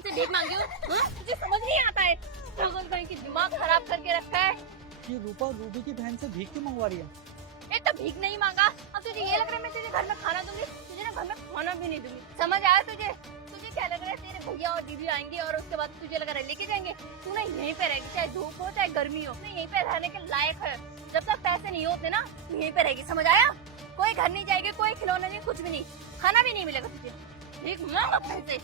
से भीख मांगी हो? हाँ? तुझे समझ नहीं आता है? पागल कहीं की दिमाग खराब करके रखा है। ये रूपा रूबी की बहन से भीख क्यों मंगवा रही है? एक तो भीख नहीं मांगा, अब तुझे ये लग रहा है मैं तुझे घर में खाना दूंगी? तुझे ना घर में खाना भी नहीं दूंगी। समझ आया तुझे? तुझे क्या लग रहा है तेरे भैया और दीदी आएंगे और उसके बाद तुझे लग रहा है लेके जाएंगे? तू ना यहीं पे रहेगी, चाहे धूप हो चाहे गर्मी हो, तू यहीं पे रहने के लायक है। जब तक पैसे नहीं होते ना तू यहीं पे रहेगी, समझ आया? कोई घर नहीं जाएगी, कोई खिलौना नहीं, कुछ भी नहीं, खाना भी नहीं मिलेगा तुझे। भीख मांग अपने से।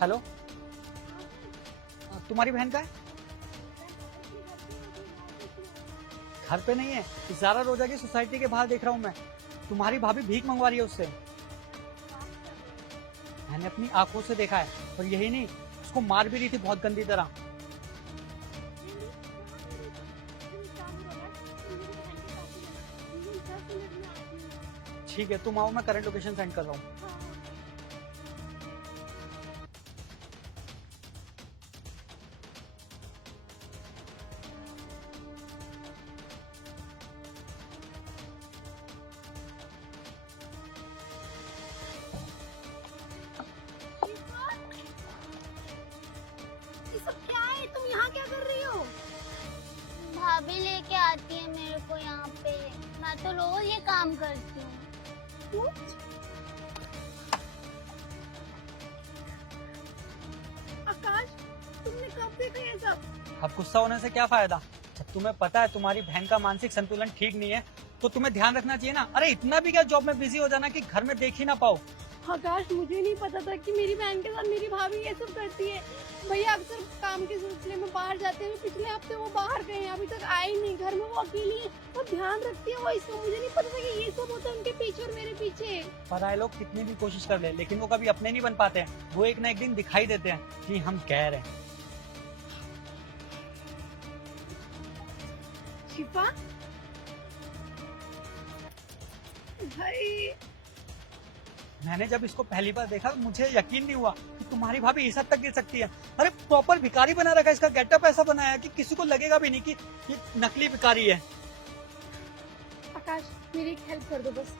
हेलो, तुम्हारी बहन का है? घर पे नहीं है, ज़ारा रोजा की सोसाइटी के बाहर देख रहा हूँ मैं। तुम्हारी भाभी भीख मंगवा रही है उससे। मैंने अपनी आंखों से देखा है, और यही नहीं, उसको मार भी रही थी बहुत गंदी तरह। ठीक है, तुम आओ, मैं करंट लोकेशन सेंड कर रहा हूँ। ये सब क्या है? तुम यहाँ क्या कर रही हो? भाभी लेके आती है मेरे को यहाँ पे। मैं तो रोज ये काम करती हूँ। आकाश, तुमने कब देखा ये सब? अब गुस्सा होने से क्या फायदा? जब तुम्हें पता है तुम्हारी बहन का मानसिक संतुलन ठीक नहीं है, तो तुम्हें ध्यान रखना चाहिए ना। अरे इतना भी क्या जॉब में बिजी हो जाना कि घर में देख ही ना पाओ। आकाश, मुझे नहीं पता था कि मेरी बहन के साथ मेरी भाभी ये सब करती है। भैया अक्सर काम के सिलसिले में बाहर जाते हैं, पिछले हफ्ते वो बाहर गए हैं, अभी तक आए ही नहीं। घर में वो अकेली है, वो ध्यान रखती है वो इसको। मुझे नहीं पता था कि ये सब होता है उनके पीछे और मेरे पीछे। पराए लोग कितनी भी कोशिश कर ले, लेकिन वो कभी अपने नहीं बन पाते हैं। वो एक ना एक दिन दिखाई देते हैं कि हम गैर हैं। शिफा, भाई मैंने जब इसको पहली बार देखा तो मुझे यकीन नहीं हुआ कि तुम्हारी भाभी इस हद तक गिर सकती है। अरे प्रॉपर भिखारी बना रखा है, इसका गेटअप ऐसा बनाया है कि किसी को लगेगा भी नहीं कि ये नकली भिखारी है। आकाश, मेरी एक हेल्प कर दो बस।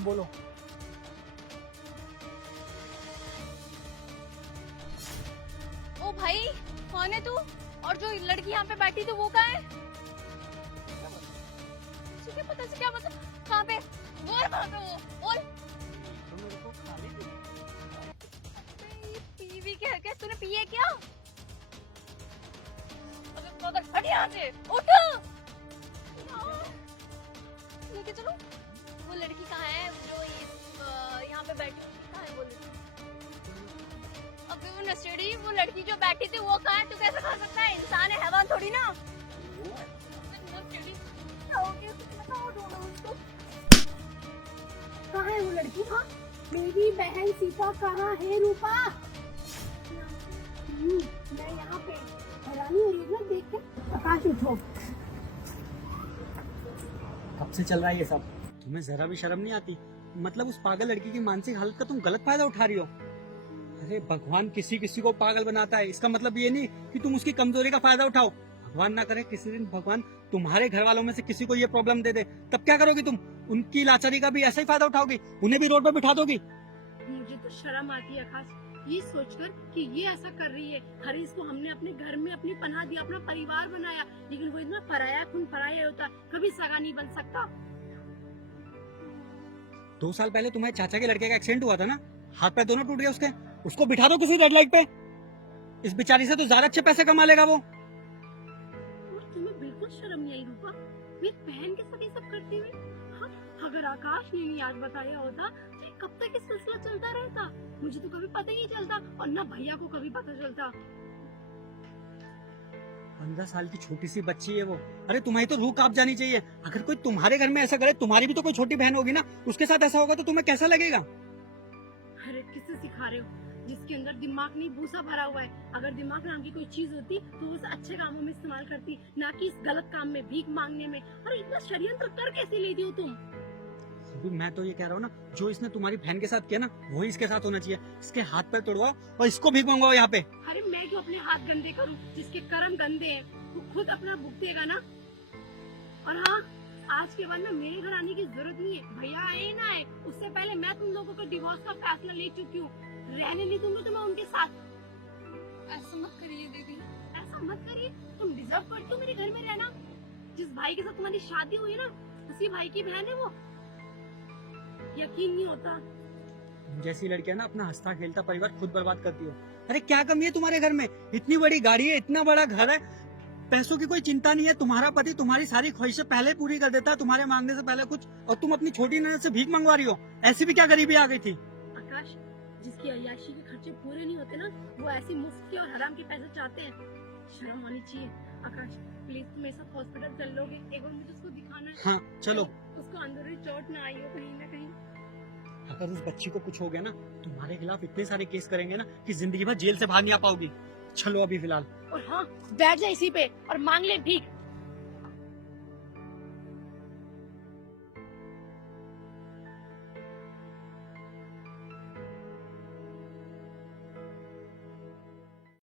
बोलो। ओ भाई, कौन है तू? और जो लड़की यहाँ पे बैठी थी वो कहाँ है? तुझे पता से क्या मतलब? कहाँ पे? बोल कहाँ पे वो? बोल। तो मेरे को खाली दे। पीवी क्या? तूने पिए क्या? अबे पागल, हट यहाँ से, उठ। लेके चलो। वो लड़की कहाँ है जो यहाँ पे बैठी थी? कहाँ है वो लड़की? अबे वो नशेड़ी, वो लड़की जो बैठी थी वो कहाँ है? तू कैसे खा सकता है? इंसान है, हैवान थोड़ी ना। नशेड़ी, क्या हो गया? तुझे बताओ, ढूंढो उसको। कहाँ है वो लड़की? हाँ, मेरी बहन सीता कहाँ है? रूपा, मैं यहाँ पे हैरानी हो रही है ना देख के। आकाश, उठो। कब से चल रहा है ये सब? तुम्हें जरा भी शर्म नहीं आती? मतलब उस पागल लड़की की मानसिक हालत का तुम गलत फायदा उठा रही हो। अरे भगवान किसी किसी को पागल बनाता है, इसका मतलब ये नहीं कि तुम उसकी कमजोरी का फायदा उठाओ। भगवान ना करे किसी दिन भगवान तुम्हारे घर वालों में से किसी को ये प्रॉब्लम दे दे, तब क्या करोगी तुम? उनकी लाचारी का भी ऐसा ही फायदा उठाओगी? उन्हें भी रोड पर बिठा दोगी? मुझे तो शर्म आती है आकाश, ये सोचकर कि ये ऐसा कर रही है। हर इसको हमने अपने घर में अपनी पनाह दी, अपना परिवार बनाया, लेकिन वो इतना पराया खून पराया होता, कभी सगा नहीं बन सकता। 2 साल पहले तुम्हारे चाचा के लड़के का एक्सीडेंट हुआ था ना, हाथ पैर दोनों टूट गए उसके। उसको बिठा दो किसी रेड लाइट पे। इस बेचारी से तो ज्यादा अच्छे पैसे कमा लेगा वो। और तुम्हें बिल्कुल शर्म नहीं आई रूपा, मेरी बहन के साथ ये सब करती हुई? हाँ, अगर आकाश ने नहीं आज बताया होता तो कब तक ये सिलसिला चलता रहता? मुझे तो कभी पता ही नहीं चलता, और ना भैया को कभी पता चलता। 15 साल की छोटी सी बच्ची है वो। अरे तुम्हारी तो रूह कांप जानी चाहिए। अगर कोई तुम्हारे घर में ऐसा करे, तुम्हारी भी तो कोई छोटी बहन होगी ना, उसके साथ ऐसा होगा तो तुम्हें कैसा लगेगा? अरे किससे सिखा रहे हो? जिसके अंदर दिमाग नहीं भूसा भरा हुआ है। अगर दिमाग नाम की कोई चीज होती तो उसे अच्छे कामों में इस्तेमाल करती, ना कि इस गलत काम में, भीख मांगने में। अरे इतना षड्यंत्र कर कैसे लेती हो तुम? अभी मैं तो ये कह रहा हूँ ना, जो इसने तुम्हारी बहन के साथ किया ना, वही इसके साथ होना चाहिए। इसके हाथ पैर तोड़वाओ और इसको भीख मंगवाओ यहाँ पे। अरे मैं क्यों अपने हाथ गंदे करूं? जिसके कर्म गंदे हैं वो खुद अपना भुगतेगा ना। और हाँ, आज के बाद में मेरे घर आने की जरूरत नहीं है। भैया आए ना आए, उससे पहले मैं तुम लोगों को डिवोर्स का फैसला ले चुकी हूँ। रहने नहीं दूंगी तुम्हें उनके साथ। ऐसा मत करिए दीदी। ऐसा मत करिए, तुम डिजर्व करती हो मेरे घर में रहना। जिस भाई के साथ तुम्हारी शादी हुई ना, उसी भाई की बहन है वो। यकीन नहीं होता। जैसी लड़कियां ना अपना हंसता खेलता परिवार खुद बर्बाद करती हो। अरे क्या कमी है तुम्हारे घर में? इतनी बड़ी गाड़ी है, इतना बड़ा घर है, पैसों की कोई चिंता नहीं है। तुम्हारा पति तुम्हारी सारी ख्वाहिशें पहले पूरी कर देता है तुम्हारे मांगने से पहले कुछ, और तुम अपनी छोटी ननद से भीख मंगवा रही हो। ऐसी भी क्या गरीबी आ गई थी? आकाश, जिसकी अय्याशी के खर्चे पूरे नहीं होते ना, वो ऐसे मुफ्त के और हराम के पैसे चाहते हैं। शर्म होनी चाहिए। आकाश प्लीज तुम मेरे साथ हॉस्पिटल चल लोगे? एक बार मुझे उसको दिखाना है। हाँ चलो। उसको अंदरूनी चोट ना आई हो कहीं ना कहीं। अगर उस बच्ची को कुछ हो गया ना, तुम्हारे खिलाफ इतने सारे केस करेंगे ना कि जिंदगी भर जेल से बाहर नहीं आ पाओगी। चलो अभी फिलहाल। और हाँ, बैठ जा इसी पे और मांग ले भीख।